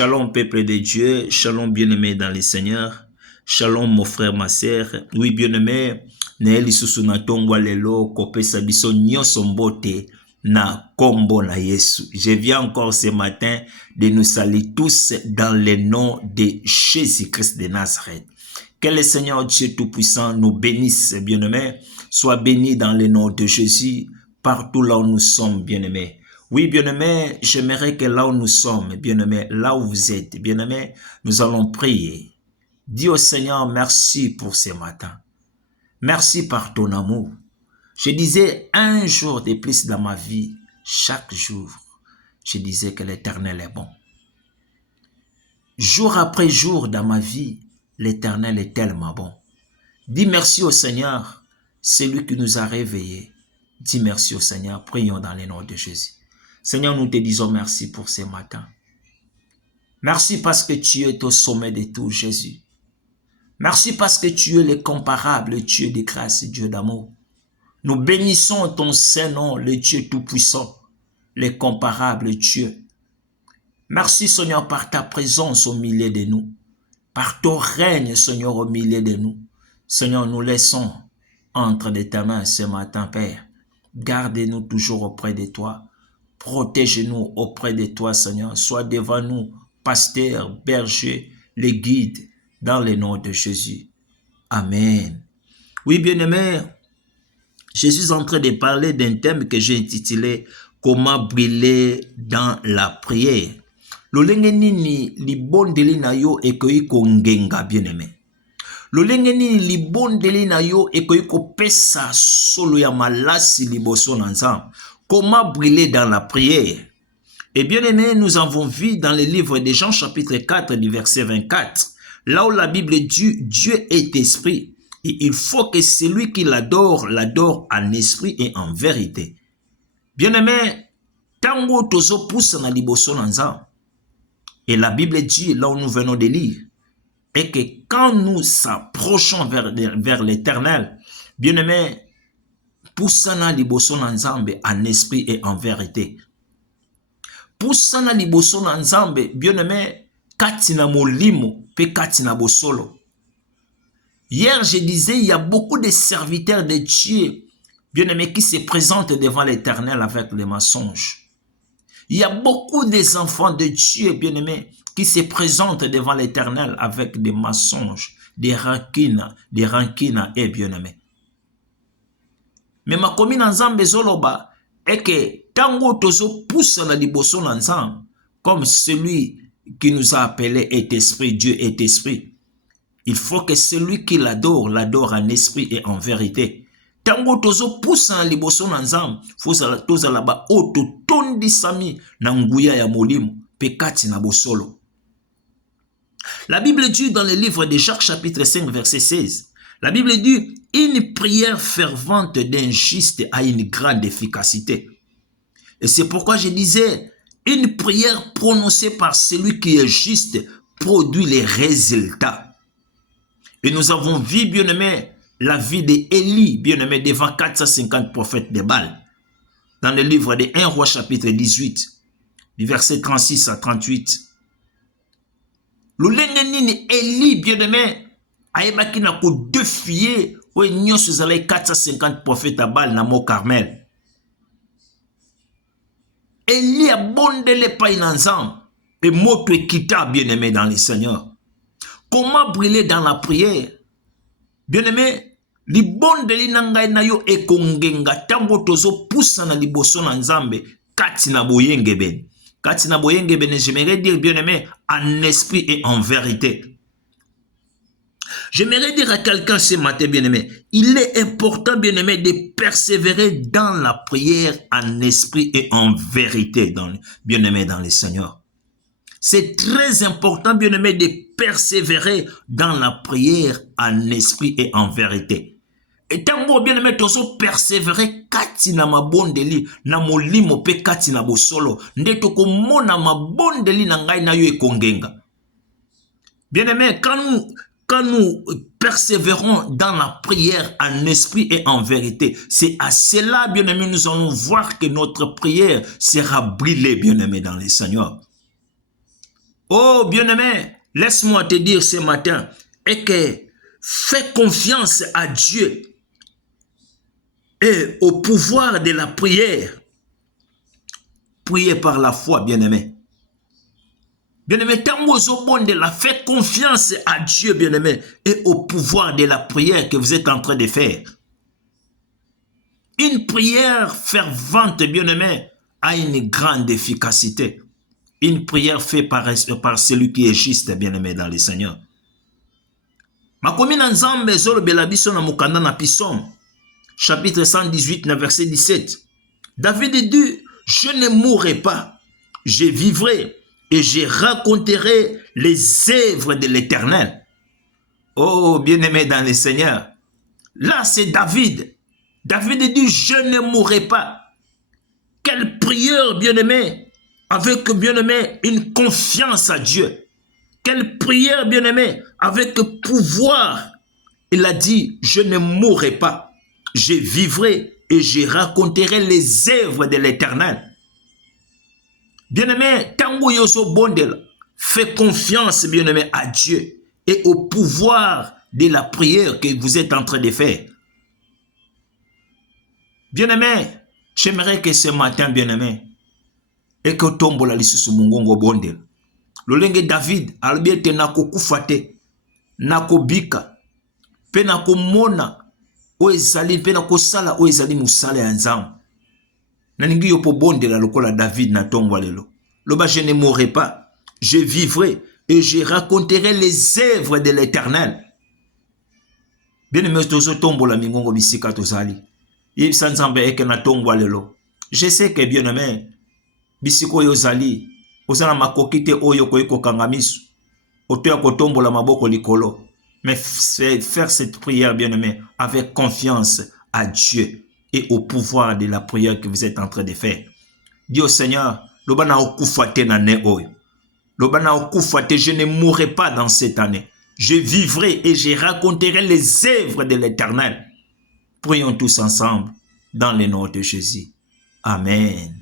Shalom peuple de Dieu, shalom bien-aimé dans le Seigneur, shalom mon frère, ma sœur. Oui bien-aimé, Neli Susu na tongwa lelo kopesa biso nyonso mbote na kombo na Yesu. Je viens encore ce matin de nous saluer tous dans le nom de Jésus-Christ de Nazareth. Que le Seigneur Dieu Tout-Puissant nous bénisse, bien-aimé. Sois béni dans le nom de Jésus, partout là où nous sommes, bien-aimés. Oui, bien-aimé, j'aimerais que là où nous sommes, bien-aimé, là où vous êtes, bien-aimé, nous allons prier. Dis au Seigneur merci pour ce matin. Merci par ton amour. Je disais un jour de plus dans ma vie, chaque jour, je disais que l'Éternel est bon. Jour après jour dans ma vie, l'Éternel est tellement bon. Dis merci au Seigneur, c'est lui qui nous a réveillés. Dis merci au Seigneur, prions dans le nom de Jésus. Seigneur, nous te disons merci pour ce matin. Merci parce que tu es au sommet de tout, Jésus. Merci parce que tu es l'incomparable Dieu de grâce et Dieu d'amour. Nous bénissons ton Saint-Nom, le Dieu tout-puissant, l'incomparable Dieu. Merci, Seigneur, par ta présence au milieu de nous, par ton règne, Seigneur, au milieu de nous. Seigneur, nous laissons entre de ta main ce matin, Père. Garde-nous toujours auprès de toi. Protège-nous auprès de toi, Seigneur. Sois devant nous, pasteur, berger, les guides, dans le nom de Jésus. Amen. Oui, bien-aimés, je suis en train de parler d'un thème que j'ai intitulé « Comment briller dans la prière ». Lolenge nini libondeli na yo ekoyi kongenga, bien-aimé. Lolenge nini libondeli na yo ekoyi kopesa solo ya malasi liboso na Nzambe. Comment briller dans la prière? Et bien aimé, nous avons vu dans le livre de Jean chapitre 4 du verset 24, là où la Bible dit Dieu est esprit et il faut que celui qui l'adore, l'adore en esprit et en vérité. Bien aimé, tango tozo pousse na liboso na Nzambe. Et la Bible dit, là où nous venons de lire, et que quand nous s'approchons vers l'Éternel, bien aimé, poussana liboso na Nzambe en esprit et en vérité. Poussana liboso na Nzambe, bien-aimé, katina molimo, pe katina bosolo. Hier, je disais, il y a beaucoup de serviteurs de Dieu, bien-aimés, qui se présentent devant l'Éternel avec les mensonges. Il y a beaucoup des enfants de Dieu, bien-aimés, qui se présentent devant l'Éternel avec des mensonges, des rancines et bien-aimés. Mais ma commune Nzambe zoloba est que tango tozo pousse na liboso na Nzambe, comme celui qui nous a appelé est esprit, Dieu est esprit. Il faut que celui qui l'adore, l'adore en esprit et en vérité. Tango tozo pousse na liboso na Nzambe, toza laba oto tondi sami na nguya ya molimo, pekati na bosolo. La Bible dit dans le livre de Jacques chapitre 5 verset 16, la Bible dit, une prière fervente d'un juste a une grande efficacité. Et c'est pourquoi je disais, une prière prononcée par celui qui est juste produit les résultats. Et nous avons vu, bien-aimé, la vie d'Élie, bien-aimé, devant 450 prophètes de Baal. Dans le livre de 1 Roi chapitre 18, du verset 36 à 38. Le nini Élie, bien-aimé, aïbaki na ko défier ouais nyonso zalai 450 prophètes à Baal na Mont Carmel. Élie a bondé pa inanzam et moto ekita, bien-aimé dans le Seigneur. Comment briller dans la prière? Bien-aimé, li bondeli na ngai na yo ekongenga tango tozo poussa na liboso na Nzambe kati na boyenge ben. Kati na boyenge ben, j'aimerais dire, bien-aimé, en esprit et en vérité. J'aimerais dire à quelqu'un ce matin, bien-aimé, il est important, bien-aimé, de persévérer dans la prière en esprit et en vérité, bien-aimé, dans le Seigneur. C'est très important, bien-aimé, de persévérer dans la prière en esprit et en vérité. Et tant bien-aimé, tozo persévérer kati na mabondeli, na molimo pe kati na bosolo, ndeto ko mona mabondeli na ngai na yo ekongenga. Bien-aimé, quand nous persévérons dans la prière en esprit et en vérité, c'est à cela, bien-aimé, nous allons voir que notre prière sera brûlée, bien-aimé, dans le Seigneur. Oh, bien-aimé, laisse-moi te dire ce matin, et que fais confiance à Dieu et au pouvoir de la prière. Priez par la foi, bien-aimé. Bien-aimé, faites confiance à Dieu, bien-aimé, et au pouvoir de la prière que vous êtes en train de faire. Une prière fervente, bien-aimé, a une grande efficacité. Une prière faite par celui qui est juste, bien-aimé, dans le Seigneur. Makomina nzambe zolo belabiso na mukanda na Psaume, chapitre 118, verset 17. David dit, je ne mourrai pas, je vivrai et je raconterai les œuvres de l'Éternel. Oh, bien-aimé dans le Seigneur. Là, c'est David. David dit, je ne mourrai pas. Quelle prière, bien-aimé, avec, bien-aimé, une confiance à Dieu. Quelle prière, bien-aimé, avec pouvoir. Il a dit, je ne mourrai pas. Je vivrai et je raconterai les œuvres de l'Éternel. Bien-aimé, tango yoso bondel, fais confiance, bien-aimé, à Dieu et au pouvoir de la prière que vous êtes en train de faire. Bien-aimé, j'aimerais que ce matin, bien-aimé, et que tombola lisusu mungongo bondel. Lolenge David, albiete nako kufate, nako bika, pe nako mona, oezali, pe nako sala, oezali musala ya nzambe. Naningi yopo bondela lokola David na tombola lelo. Loba, je ne mourrai pas, je vivrai et je raconterai les œuvres de l'Éternel. Bien-aimé, tozo tombola mingongo bisika tozali. Yebisa nzambe eke na tombola lelo. Je sais que bien-aimé, bisiko yozali, ozala makoki te oyo koyeko kangamisu. Otoya kotombola maboko likolo. Mais faire cette prière, bien-aimé, avec confiance à Dieu et au pouvoir de la prière que vous êtes en train de faire. Dis au Seigneur, lobana okufate na ne oyo. Lobana okufate, je ne mourrai pas dans cette année. Je vivrai et je raconterai les œuvres de l'Éternel. Prions tous ensemble dans le nom de Jésus. Amen.